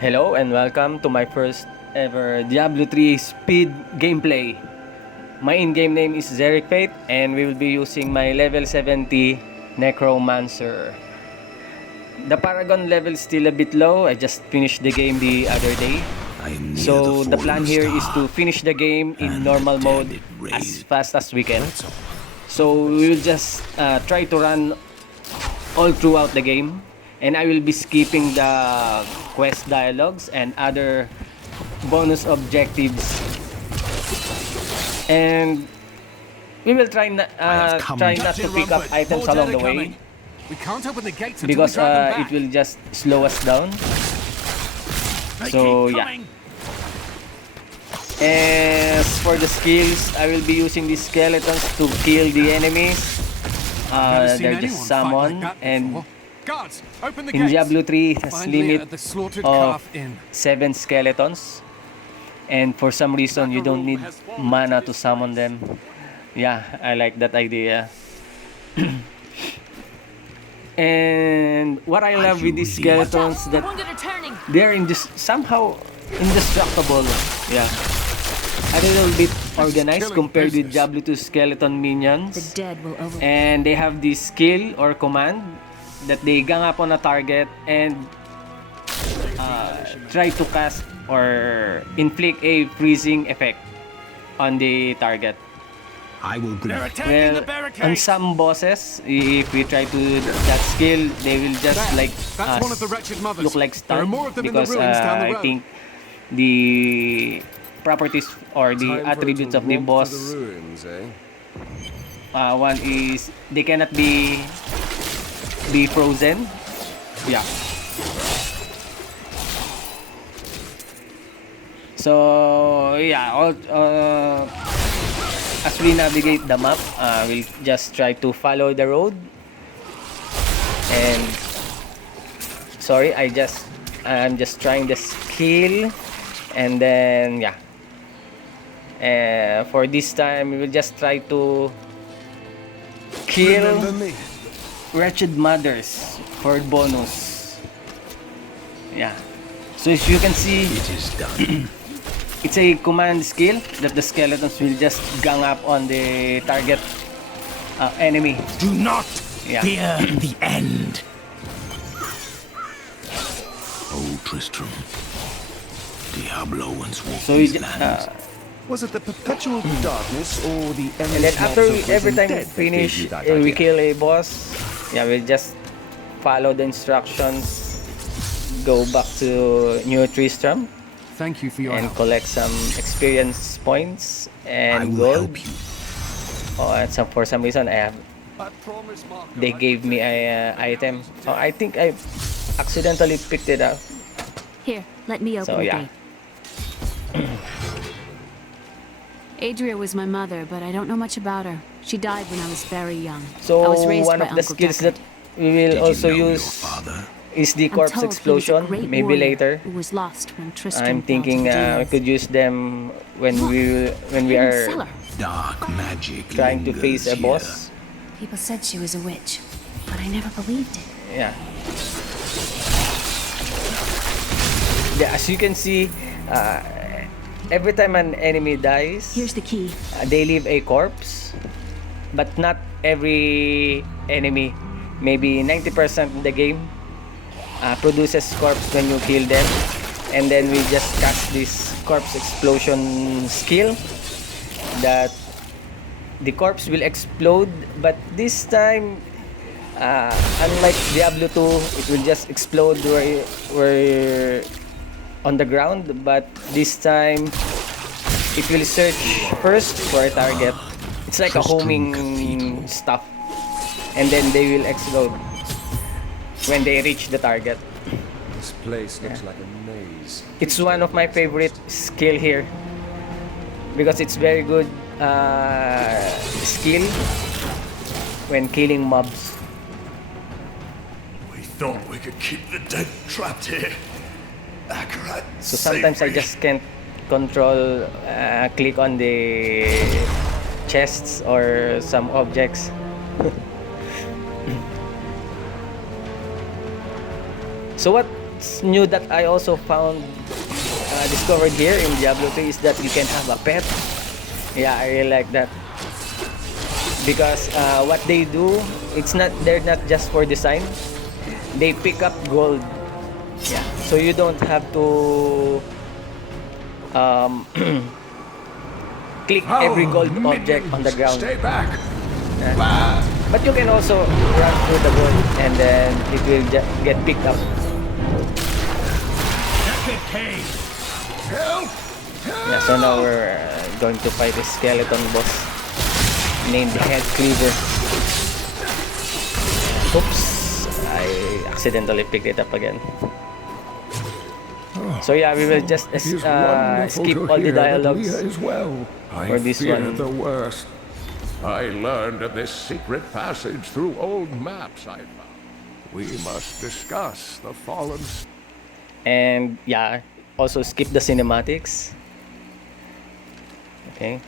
Hello and welcome to my first ever Diablo 3 speed gameplay. My in-game name is ZerikFeyt and we will be using my level 70 Necromancer. The Paragon level is still a bit low. I just finished the game the other day. So the plan here is to finish the game in normal mode as fast as we can. So we will just try to run all throughout the game. And I will be skipping the quest dialogues and other bonus objectives. And we will try not to pick up items along the way. We can't open the gates because it will just slow us down. So yeah. As for the skills, I will be using these skeletons to kill the enemies. They're just summon, and in Diablo 3 it has limit of 7 skeletons, and for some reason you don't need mana to summon them. Yeah, I like that idea. And what I love with these skeletons that they're somehow indestructible. Yeah, a little bit organized compared with Diablo 2 skeleton minions, and they have this skill or command that they gang up on a target and try to cast or inflict a freezing effect on the target. Well, on some bosses, if we try to do that skill, they will just like look like stunned because I think the properties or the attributes of the boss, one is they cannot be frozen. Yeah. So yeah, as we navigate the map, we'll just try to follow the road. And sorry, I'm just trying the skill, and then yeah. For this time, we will just try to kill wretched mothers for bonus. Yeah. So as you can see, it is done. It's a command skill that the skeletons will just gang up on the target enemy. Do not fear the end. Oh, Tristram. Diablo once walked these lands. Was it the perpetual darkness or the endless? And then after every time we finish, we kill a boss. Yeah, we just follow the instructions, go back to New Tristram. Thank you for your and collect some experience points and gold. Oh, and for some reason they gave me a item. Oh, I think I accidentally picked it up. Here, let me open the gate. Adria was my mother, but I don't know much about her. She died when I was very young. So one of the skills that we will also use is the corpse explosion. Maybe later. Was lost when I'm thinking we could use them when we are dark magic trying to face a boss. People said she was a witch, but I never believed it. Yeah. As you can see, every time an enemy dies, here's the key. They leave a corpse, but not every enemy. Maybe 90% of the game produces corpse when you kill them, and then we just cast this corpse explosion skill that the corpse will explode, but this time unlike Diablo 2, it will just explode where on the ground, but this time it will search first for a target. It's like a homing stuff, and then they will explode when they reach the target. This place looks like a maze. It's one of my favorite skill here because it's very good skill when killing mobs. We thought we could keep the dead trapped here. Accurate. So sometimes I just can't control click on the chests or some objects. So what's new that I also found discovered here in Diablo 3 is that you can have a pet. Yeah, I really like that because what they do, they're not just for design. They pick up gold. Yeah, so you don't have to click every gold object on the ground. Stay back. But you can also run through the gold and then it will get picked up. Help! Yeah, so now we're going to fight a skeleton boss named Head Cleaver. Oops, I accidentally picked it up again. So yeah, we will just skip all the dialogues as well. for this one. The worst. I learned of this secret passage through old maps I found. We must discuss the fallen. And yeah, also skip the cinematics. Okay.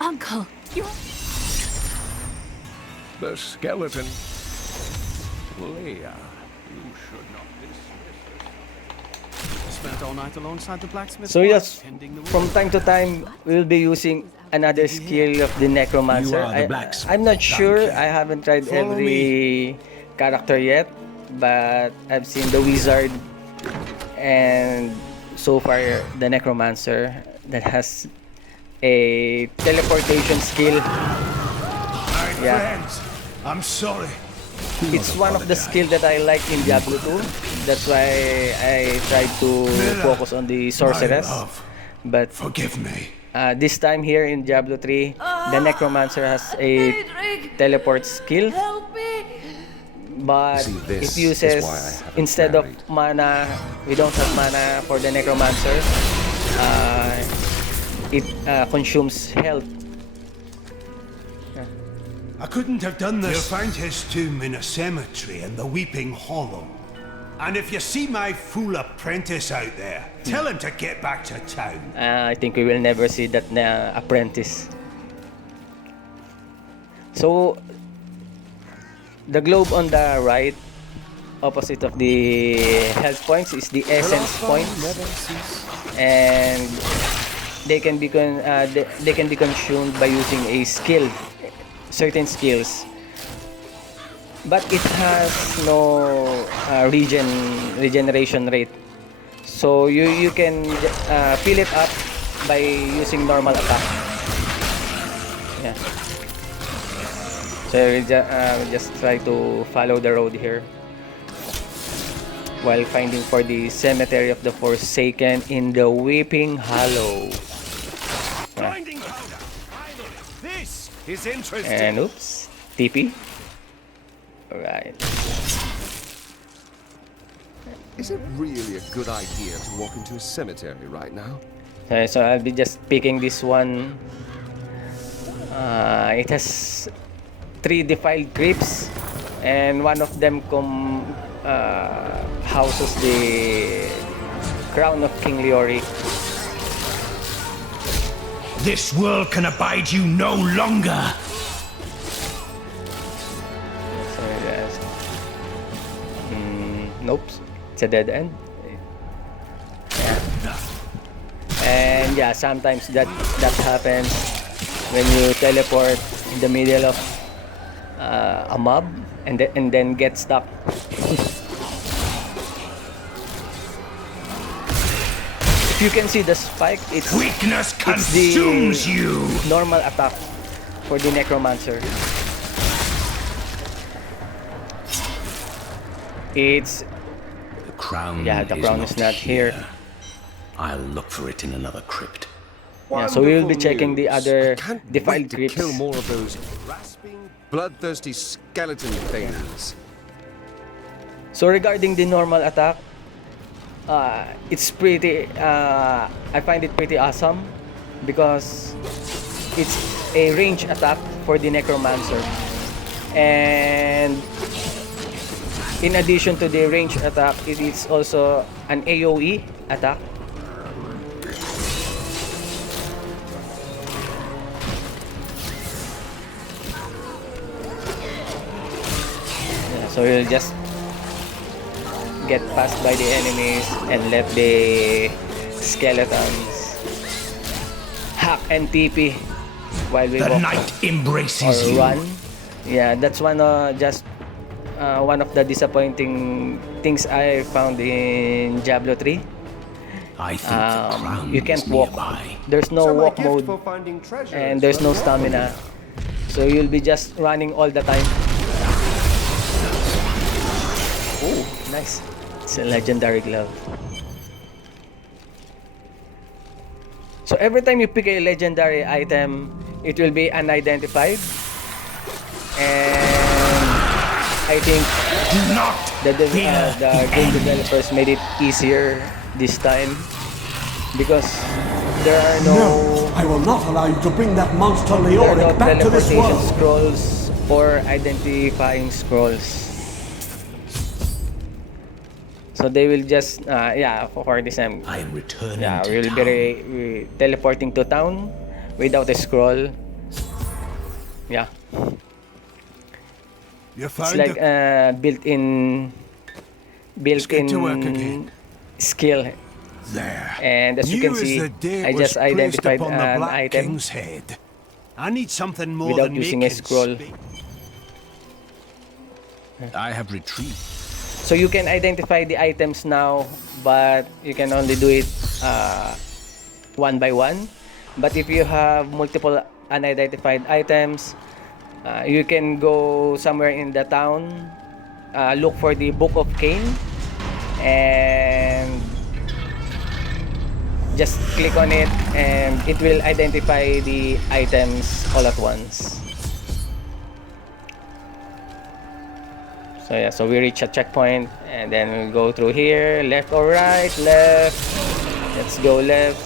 Uncle, you're... The skeleton. Leah, you should not dismiss this. Spent all night alongside the blacksmith. So yes, from time to time we'll be using another skill of the Necromancer. You are the blacksmith, I'm not sure. don't you? I haven't tried every character yet, but I've seen the wizard and so far the Necromancer that has a teleportation skill. Yeah, Friends, I'm sorry. it's one of the skill that I like in Diablo 2. That's why I tried to focus on the sorceress. But Forgive me. this time here in Diablo 3, the Necromancer has a teleport skill. But See, this it is why I uses, haven't instead of married. mana, we don't have mana for the Necromancer. It consumes health. I couldn't have done this. You'll find his tomb in a cemetery in the Weeping Hollow. And if you see my fool apprentice out there, tell him to get back to town. I think we will never see that apprentice. So, the globe on the right, opposite of the health points, is the essence points, and they can be consumed by using a skill, certain skills. But it has no regeneration rate, so you can fill it up by using normal attack. Yeah. So we'll just try to follow the road here while finding for the cemetery of the Forsaken in the Weeping Hollow. Yeah. This is interesting. And oops, TP. Alright. Is it really a good idea to walk into a cemetery right now? So I'll be just picking this one. It has 3 defiled crypts, and one of them houses the crown of King Leori. This world can abide you no longer. So yes. Nope, it's a dead end. Yeah. And yeah, sometimes that happens when you teleport in the middle of a mob and then get stuck. If you can see the spike, Weakness it's consumes the you. normal attack for the Necromancer. It's The crown the crown is not here. I'll look for it in another crypt. Yeah, so we will be checking the other I can't defiled wait to crypts. kill more of those grasping, bloodthirsty skeleton things. So regarding the normal attack, it's pretty. I find it pretty awesome because it's a range attack for the Necromancer, and in addition to the range attack, it is also an AOE attack. So we'll just get passed by the enemies and let the skeletons hack and TP while we walk embraces or run. Yeah, that's one of the disappointing things I found in Diablo 3. I think You can't walk. There's no So my walk gift mode for finding treasure and is there's from no the stamina. So you'll be just running all the time. Oh, nice. It's a legendary glove. So every time you pick a legendary item, it will be unidentified. And I think the game developers made it easier this time because there are no I will not allow you to bring that monster there are no Leoric back to this teleportation world. scrolls or identifying scrolls. So they will just for this time I am returning we'll be teleporting to town without a scroll. Yeah. You It's found like it? built-in Get to work again. skill. There. And as you New can as see, the day I it just was placed identified upon the an Black item King's head. I need something more without than using a naked scroll. speak. I have retrieved. So you can identify the items now, but you can only do it one by one. But if you have multiple unidentified items, you can go somewhere in the town, look for the Book of Cain, and just click on it, and it will identify the items all at once. So yeah, so we reach a checkpoint, and then we'll go through here, left or right, left. Let's go left.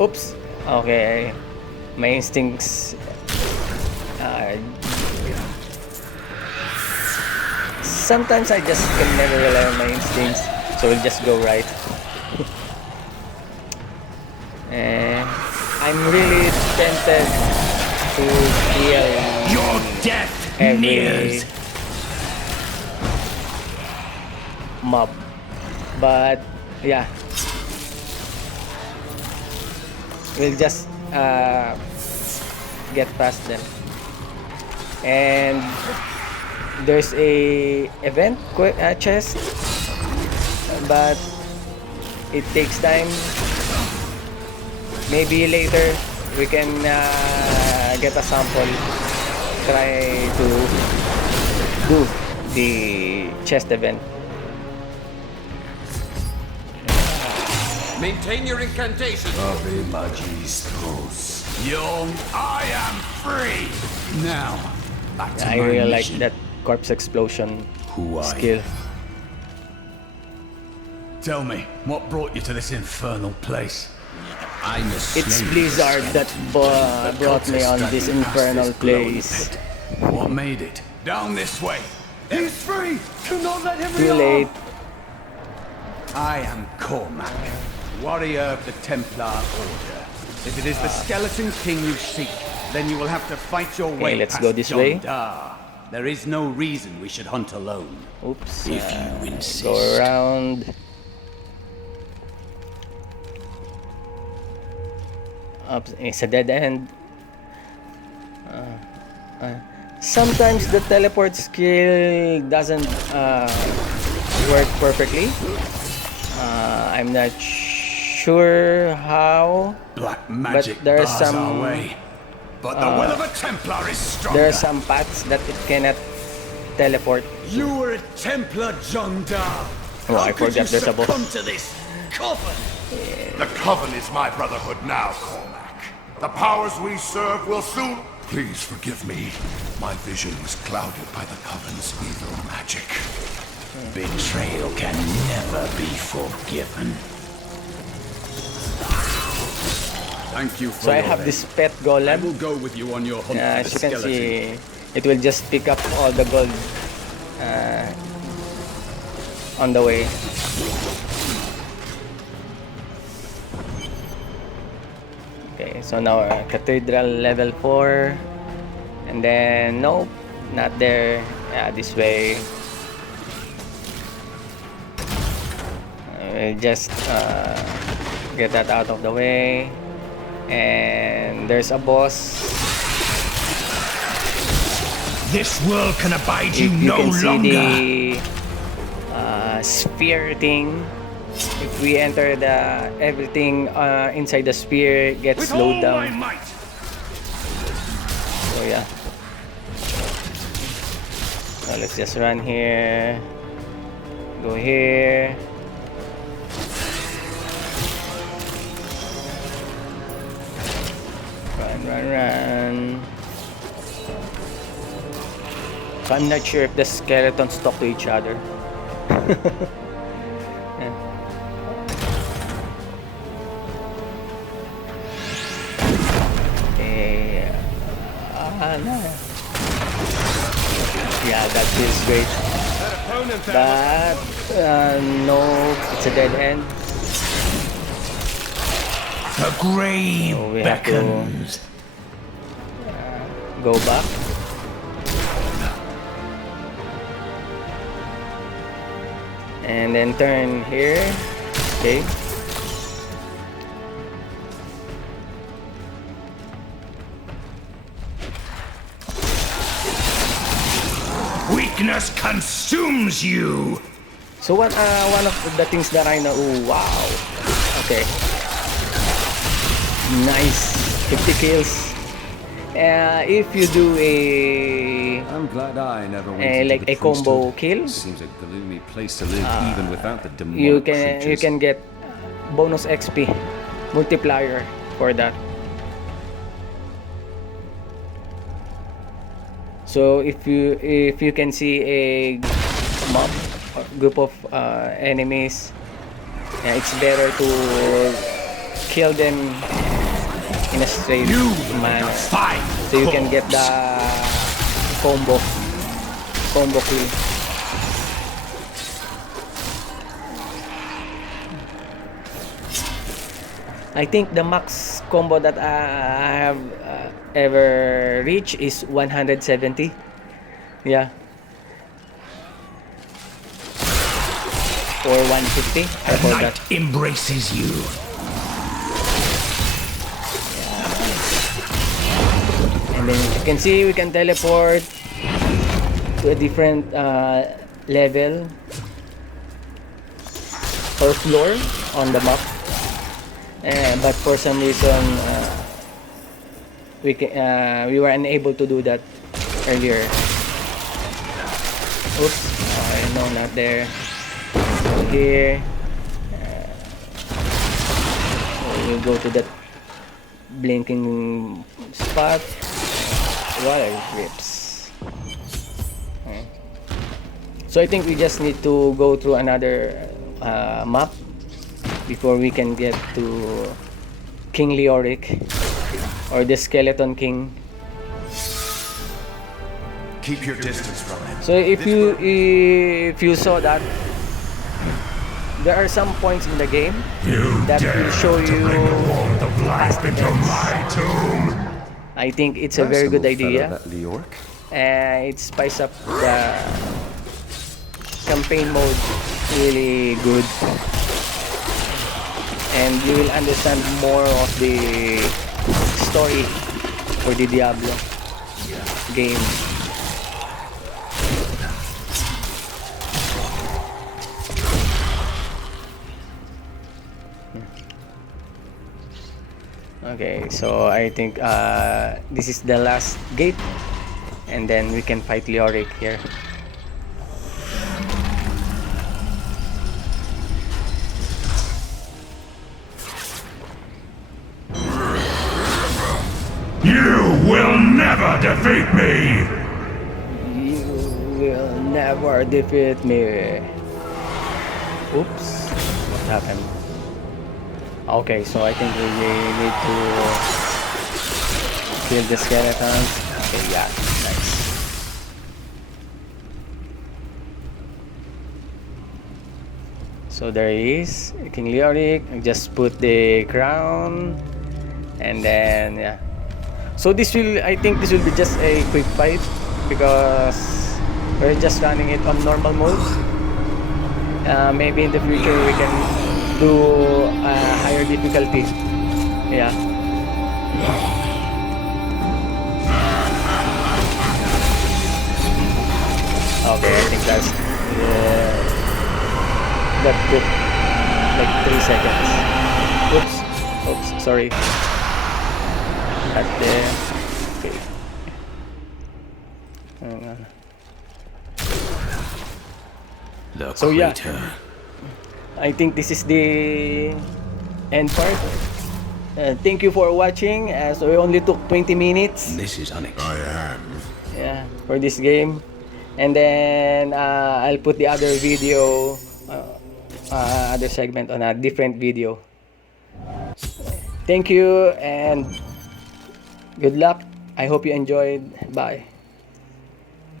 Oops. Okay. My instincts. Sometimes I just can never rely on my instincts, so we'll just go right. And I'm really tempted to kill Your death every mob, but yeah, we'll just get past them. And there's a event chest, but it takes time. Maybe later we can get a sample, try to do the chest event. Maintain your incantation. Young, I am free. Now, back to I my really like mission. that corpse explosion Who are skill. Tell me, what brought you to this infernal place? I'm a It's slave. Blizzard that brought me on this infernal place. What made it? Down this way. He's free. Do not let him Too late. I am Cormac, warrior of the Templar Order. If it is the Skeleton King you seek, then you will have to fight your way let's past go this way. Jondar. There is no reason we should hunt alone. Oops. If you insist. Go around. Oops, it's a dead end. Sometimes the teleport skill doesn't work perfectly. I'm not sure how. Black magic there are bars our some way. But the will of a Templar is stronger. there are some paths that it cannot teleport. You were a Templar, Jondar. Oh, I forgot there's a boss. Come to this coven. The Coven is my brotherhood now, Cormac. The powers we serve will soon... Please forgive me. My vision was clouded by the Coven's evil magic. Betrayal can never be forgiven. Thank you for So I your have aid. this pet I golem. will go with you on your hunt As for you the can skeleton. see, it will just pick up all the gold on the way. Okay, so now Cathedral level 4. And then, nope, not there. Yeah, this way. Just get that out of the way. And there's a boss. This world can abide you You no can see longer. the sphere thing. If we enter the everything inside the sphere gets slowed down. So yeah. So let's just run here. Go here. Run. So I'm not sure if the skeletons talk to each other. Yeah. No. Yeah, that feels great. But no, it's a dead end. The grave So we have to beckons. go back. And then turn here. Okay. Weakness consumes you. So what? One of the things that I know. Ooh, wow. Okay. Nice. 50 kills. If you do I'm glad I never went a into like the a combo priesthood. kill, Seems a gloomy place to live, even without the demonic you creatures. can get bonus XP multiplier for that. So if you can see a mob or group of enemies, it's better to kill them in a straight manner, Fight. so you can get the combo kill. I think the max combo that I have ever reached is 170. Yeah. Or 150. I The forgot. night embraces you. And then you can see we can teleport to a different level or floor on the map. But for some reason we were unable to do that earlier. Oops. No, not there. Here. We'll go to that blinking spot. Water grips. Okay. So I think we just need to go through another map before we can get to King Leoric or the Skeleton King. Keep your distance from him. So if you saw that, there are some points in the game that will show you past events. I think it's a very good idea. That Leoric? It spices up the campaign mode really good, and you will understand more of the story for the Diablo game. Okay, so I think this is the last gate, and then we can fight Leoric here. You will never defeat me. You will never defeat me. Oops, what happened? Okay, so I think we need to kill the skeletons. Okay, yeah, nice. So there he is, King Leoric. Just put the crown, and then yeah. So this will, I think this will be just a quick fight because we're just running it on normal mode. Maybe in the future we can do higher difficulty. Yeah. Okay, I think that's that took like 3 seconds. Oops, sorry. Cut there. Okay. So yeah, I think this is the end part. Thank you for watching. So we only took 20 minutes. This is unexpected. Yeah, for this game. And then I'll put the other video, other segment on a different video. Thank you and good luck. I hope you enjoyed. Bye.